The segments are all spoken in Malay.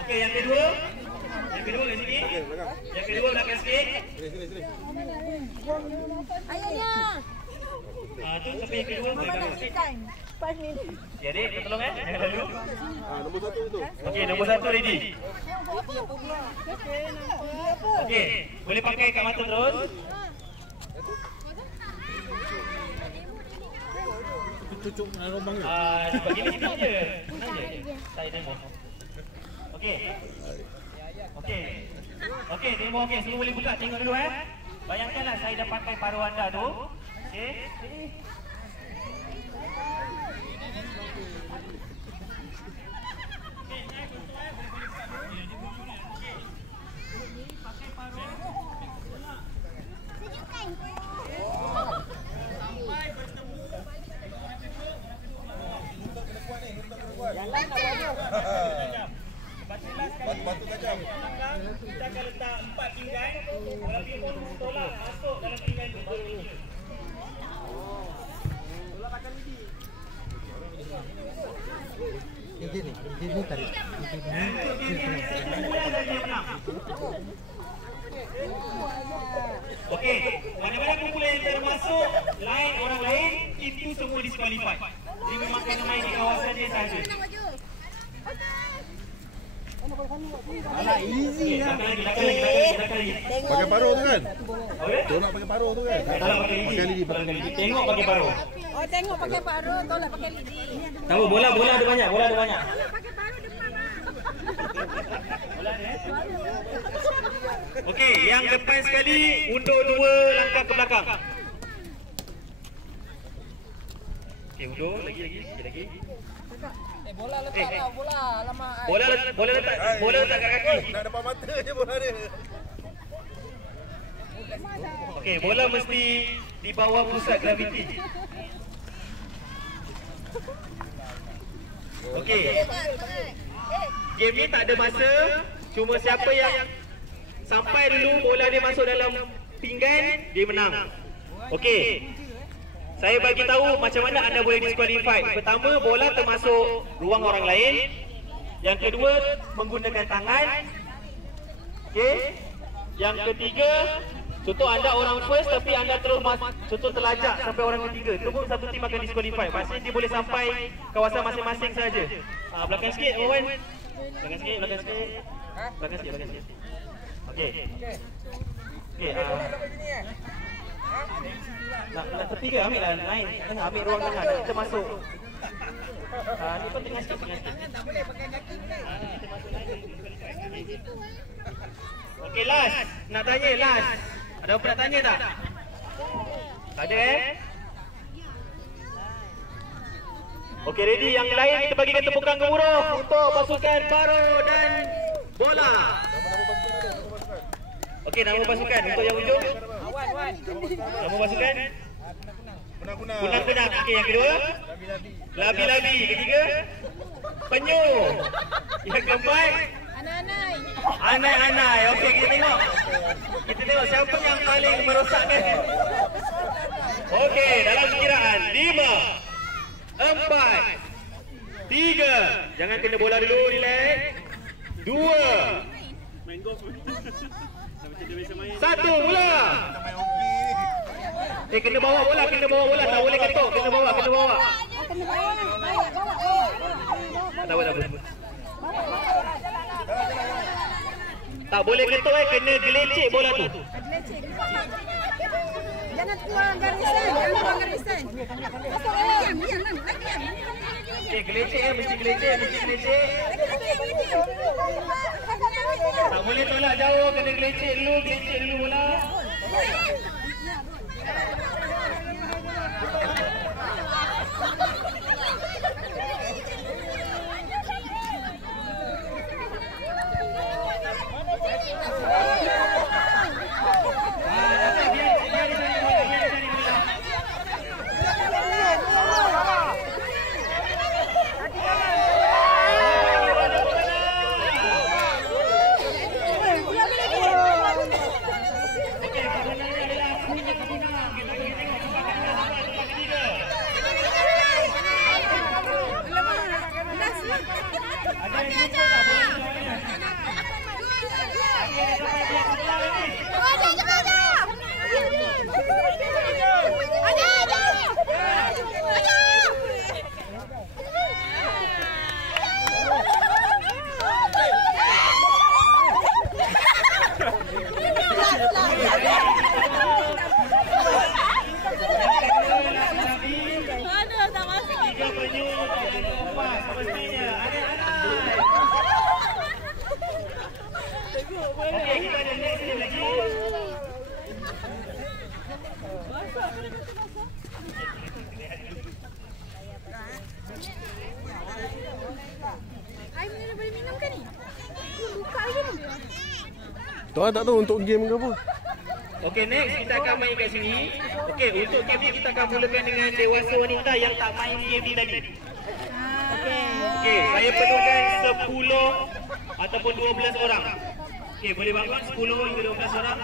Okey, yang kedua. Yang kedua kat sini. Yang kedua belakang sikit. Sini. Ayahnya. Tu sampai yang kedua belakang sikit. Okey, adik, kau tolong jangan lalu. Nombor 1 tu. Okey, nombor 1 ready. Okey, boleh pakai kat mata terus. Cucuk rombang ke? Sebab gini sikit je. Senang je. Saya demo. Okey. Okey, demo okey. Semua boleh buka, tengok dulu Bayangkanlah saya dah pakai paruh anda tu. Okey. Batu tajam. Kita akan letak 4 pinggan. Bola pingpong tolak masuk dalam pinggan tu. Bola pakai lidi. Ini tarik. Okey, mana-mana kumpulan yang termasuk lain orang lain, itu semua disqualified. Jadi memang kena main di kawasan dia saja. Alah, easy lah. Lagi. Pakai paruh tu kan? Okey? Tolak pakai paruh tu kan? Tolak pakai lidi. Tengok pakai paruh. Oh, tengok pakai paruh, tolak pakai lidi. Tahu bola ada banyak, Pakai paruh depan Okey, yang depan sekali undur 2 langkah ke belakang. Okey, undur lagi. bola letaklah, bola. Alamak. Bola letak kat kaki. Nak depan mata je bola dia. Okey, bola mesti di bawah pusat graviti. Okey. Game ni tak ada masa. Cuma siapa yang sampai dulu bola dia masuk dalam pinggan, dia menang. Okey. Saya bagi tahu macam mana anda boleh disqualify. Pertama, bola termasuk ruang orang lain. Yang kedua, menggunakan tangan. Okey. Yang ketiga, contoh anda orang first tapi anda terus contoh terlajak sampai orang ketiga. Itu pun satu tim akan disqualify. Maksudnya dia boleh sampai kawasan masing-masing saja. Belakang sikit, Owen. Belakang sikit. Belakang sikit. Okey. Okey. Nak tepi ke? Ambil lah lain. Tengah ambil ruang tengah. Kita masuk. Ni pun tengah sikit. Tak boleh pakai kaki kan? Kita masuk lain. Okey, last. Nak tanya last. Ada apa nak tanya tak? Tak ada Okey, ready. Yang lain kita bagikan tepukan gemuruh untuk pasukan Paruh dan Bola. Okey, nama pasukan untuk yang ujung. Nama pasukan? Kunang-kunang. Okey, yang kedua? Labi-labi. Ketiga? Penyu. Yang keempat? Anai-anai. Okey, kita tengok. Siapa yang paling merosakkan. Okey, dalam perkiraan 5, 4, 3. Jangan kena bola dulu, relax. 2, 1, mula. Kena bawa bola. Tak boleh ketuk. Kena bawa. Tak apa. Tak boleh ketuk, kena gelecek bola tu. Jangan keluar garisan. Diam. Okey, gelecek mesti gelecek. Tak boleh tolak jauh, kena gelecek dulu bola. Ada yang jumpa tak bola semuanya? Ada yang sampai belah sebelah lagi? Tuan tak tahu untuk game ke apa. Okey, next kita akan main kat sini. Okey, untuk game ni kita akan mulakan dengan dewasa wanita yang tak main game ni tadi. Okey, saya perlukan 10 ataupun 12 orang. Okey, boleh bangun 10 hingga 12 orang.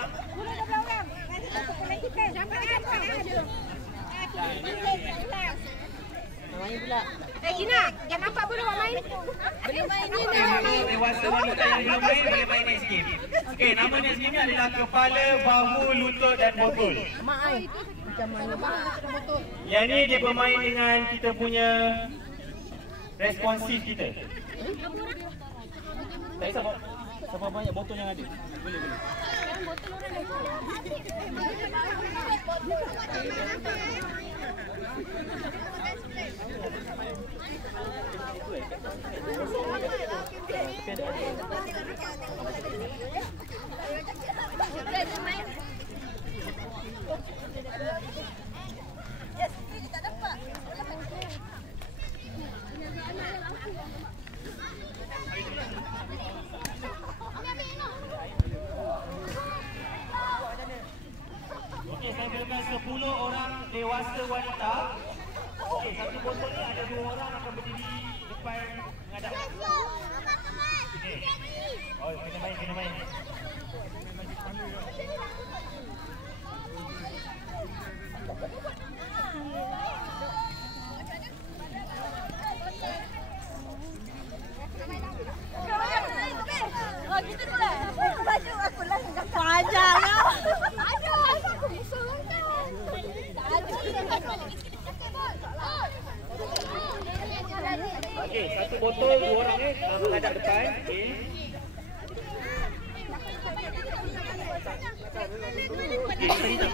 Gina, yang nampak boleh buat main? Boleh main ni. Dewasa wanita yang belum main boleh main next game. Okey, nama next game ni adalah kepala, bahu, lutut dan botol. Yang ni dia bermain dengan kita punya responsif kita. Tak kisah berapa banyak botol yang ada. Boleh. Okey, saya berikan 10 orang dewasa wanita. Okey, satu botol ni ada 2 orang akan berdiri depan menghadap. Okey. Oh, kena main. Kita dulu lah. Baju aku lah yang kakak. Panjang ya. Aduh, aku musuh kan. Okey, satu botol 2 orang ni menghadap depan. Okey.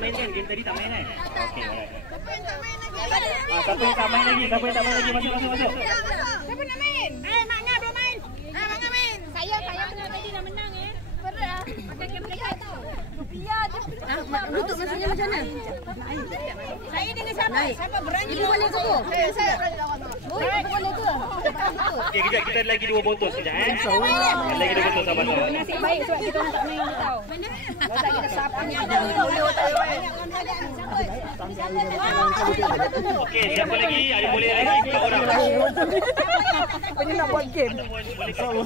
Game tadi tak main kan? Okey, alright. Siapa yang tak main lagi? Masuk. Siapa nak main? Mak Ngah belum main. Mak Ngah main. Saya tadi dah menang Berat lah. Makan kem-kem tau. Rupiah je. Lutut maksudnya macam mana? Saya dengan siapa? Siapa berani? Ibu boleh ke tu? Saya berani lawan. Boleh ke? Okey, kejap kita ada lagi 2 botol sekejap Ada lagi 2 botol sabar. Nasib baik sebab kita orang tak main ni tau. Mana? Lepas kita siapa ni ada boleh otak main. Okey, siapa lagi? Ada boleh lagi 2 orang. Ini nak buat game. Boleh kau.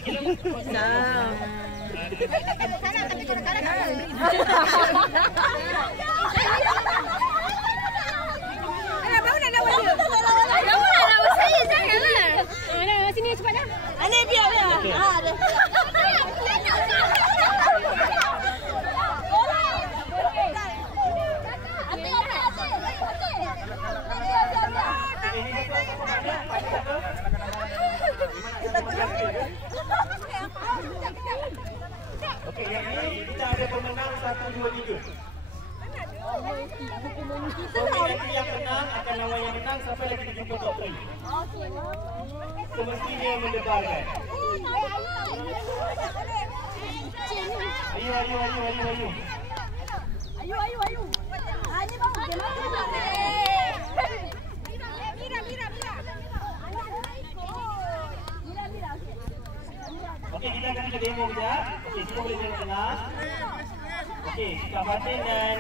Baru nak lawan dia. Baru nak lawan saya, janganlah. Mana sini cepat dah. Ana biar. Ada. Okey, yang ni kita ada pemenang 1, 2, 3. Pemenang yang menang akan lawan yang menang sampai lagi kita jumpa top 3. Semestinya mendebarkan. Ayo. Ini bagus. Mira. Okey, kita akan demo kejap. Okey, kita boleh tengok tengah. Okey, Kak Fatin dan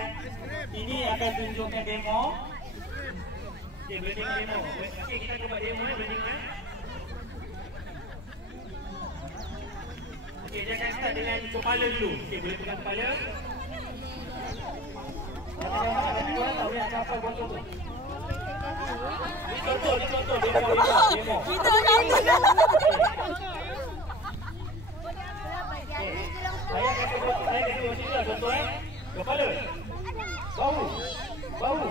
ini akan tunjukkan demo. Okey, boleh tengok demo. Okey, kita akan buat demo ni, boleh tengok. Okey, dia akan start dengan kepala dulu. Okey, boleh pegang kepala. Korang tahu yang apa botol tu? Contoh demo. Kita nak Kepala. Bahu. Bahu.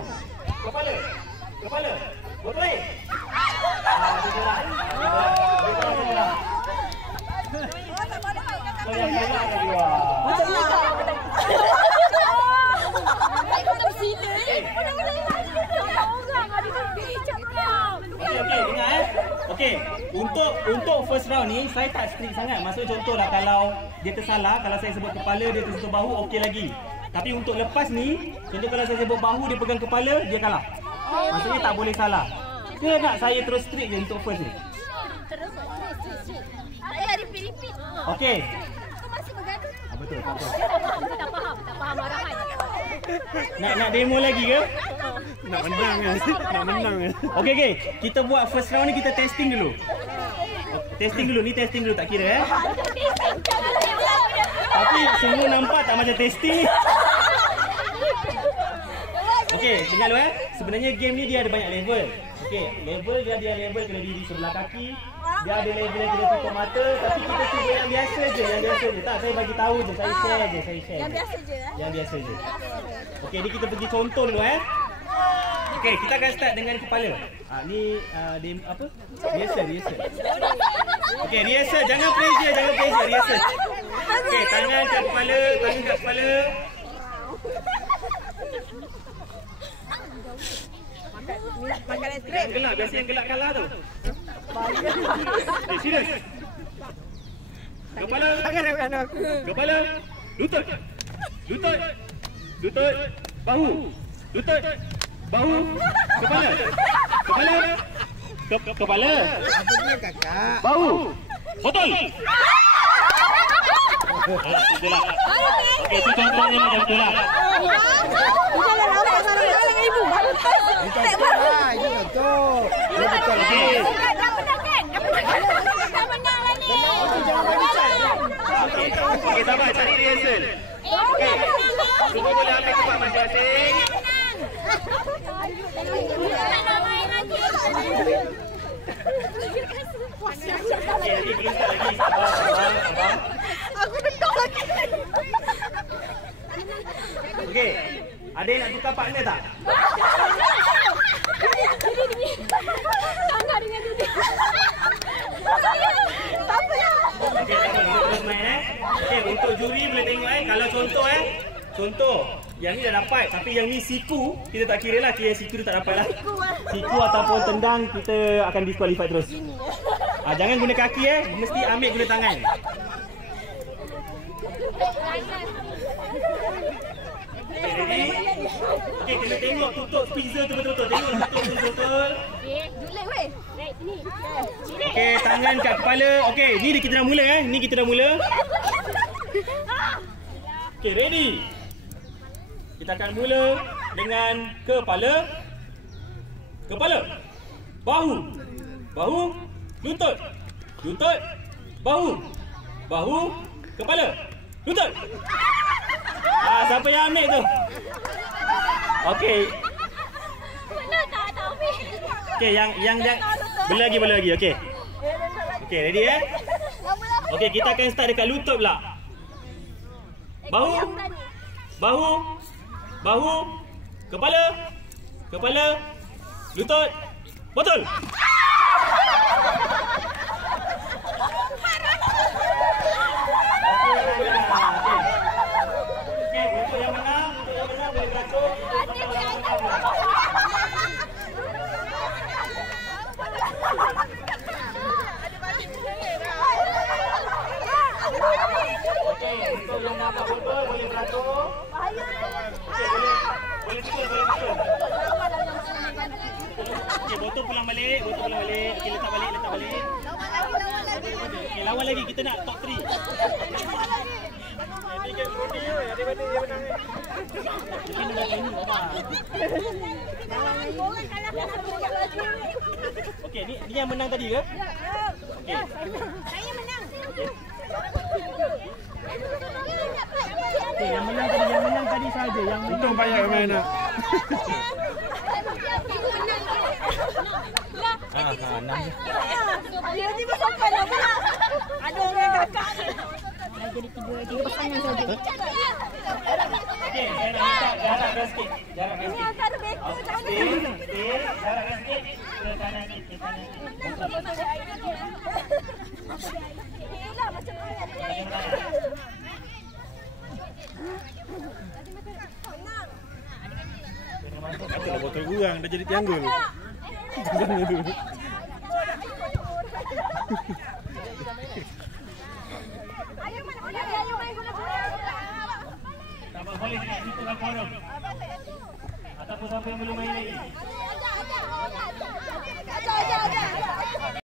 Kepala. Kepala. Botol. Dia gerak. Okey, untuk first round ni saya tak strict sangat. Maksud contohlah kalau dia tersalah, kalau saya sebut kepala dia tersentuh bahu, okey lagi. Tapi untuk lepas ni, contoh kalau saya sebut bahu dia pegang kepala, dia kalah. Maksudnya tak boleh salah. Ke nak saya terus strict je untuk first ni? Terus. Saya repeat. Okey. Kau masih bergaduh. Betul. Tak faham arahan. Nak demo lagi ke? Nak menang kan? Nak menang kan? Okey. Kita buat first round ni kita testing dulu. Ni testing dulu tak kira Tapi semua nampak tak macam testing. Okey, dengar dulu Sebenarnya game ni dia ada banyak level. Okey, level dia ada level kena diri sebelah kaki. Dia ada level yang kena tutup mata. Tapi kita cuba yang biasa je. Tak, saya bagi tahu je. Saya share je. Yang biasa je. Okey, ni kita pergi contoh dulu Okey, kita akan start dengan kepala. Ni apa? Rehearsal. Okey, rehearsal. Jangan pressure, rehearsal. Okey, tangan kat kepala. Makan es krim. Yang gelak, biasa yang gelak kalah tu. Serius. Kepala. Kepala. Lutut. Bahu. Lutut. Bahu. Kepala. Kepala. Apa dia kakak? Bahu. Botol. Itulah. Okey, itu contohnya macam itulah. Jangan lama dengan ibu. Itu contoh. Itu contoh. Dia betul lagi. Dah menang kan? Dah menang lah ni. Okey, sabar. Cari rehearsal. Okey. Semua boleh ambil tempat masing-masing. Nak main lagi. Okey, lagi belum start lagi. Sabar. Aku dekat lagi. Okey. Ada yang nak tukar partner tak? Tangga dengan dia. Tak apa ya. Okey, terus main Okey, untuk juri boleh tengok kalau contoh yang ni dah dapat tapi yang ni siku, kita tak kira lah yang siku tu tak dapat lah. Siku ataupun tendang kita akan disqualify terus. Jangan guna kaki mesti ambil guna tangan. Okey, kena tengok tutup pizza tu betul-betul. Tengok tutup betul-betul. Julek weh. Baik sini. Okey, tangan kat kepala. Okey, ni kita dah mula Ni kita dah mula. Okey, ready. Kita akan mula dengan kepala. Bahu. Lutut. Bahu. Kepala. Lutut. Siapa yang ambil tu? Okey. Mana tak ambil. Okey, yang boleh lagi. Okey. Okey, ready Okey, kita akan start dekat lutut pula. Bahu. Kepala. Lutut. Botol. Okey, untuk yang menang boleh beracung. Okey, untuk yang dapat botol boleh beracung. Boleh tukar. Okey, botol pulang balik. Okey, letak balik. Okey, lawan lagi. Kita nak top 3. Ini game Brody daripada dia menang Okey, ni yang menang tadi ke? Okey. Saya menang. Okey, yang menang tadi saja. Yang Itu payah main nak. Tiba-tiba sampai lah pula. Ada orang kakak. Jadi tiga pasangan saja. Okey, Okey, saya nak minta jarak dia sikit. Jarak dia Ini sikit. antara beko jangan. Jarak dia sikit. Ke kanan sikit, ke kanan sikit. Inilah macam mana. Kata botol gurang dah jadi tianggul. Jangan dulu. Ayo mana boleh? Ayo main bola. Tak boleh dengan situ kan korang. Ataupun siapa yang belum main lagi.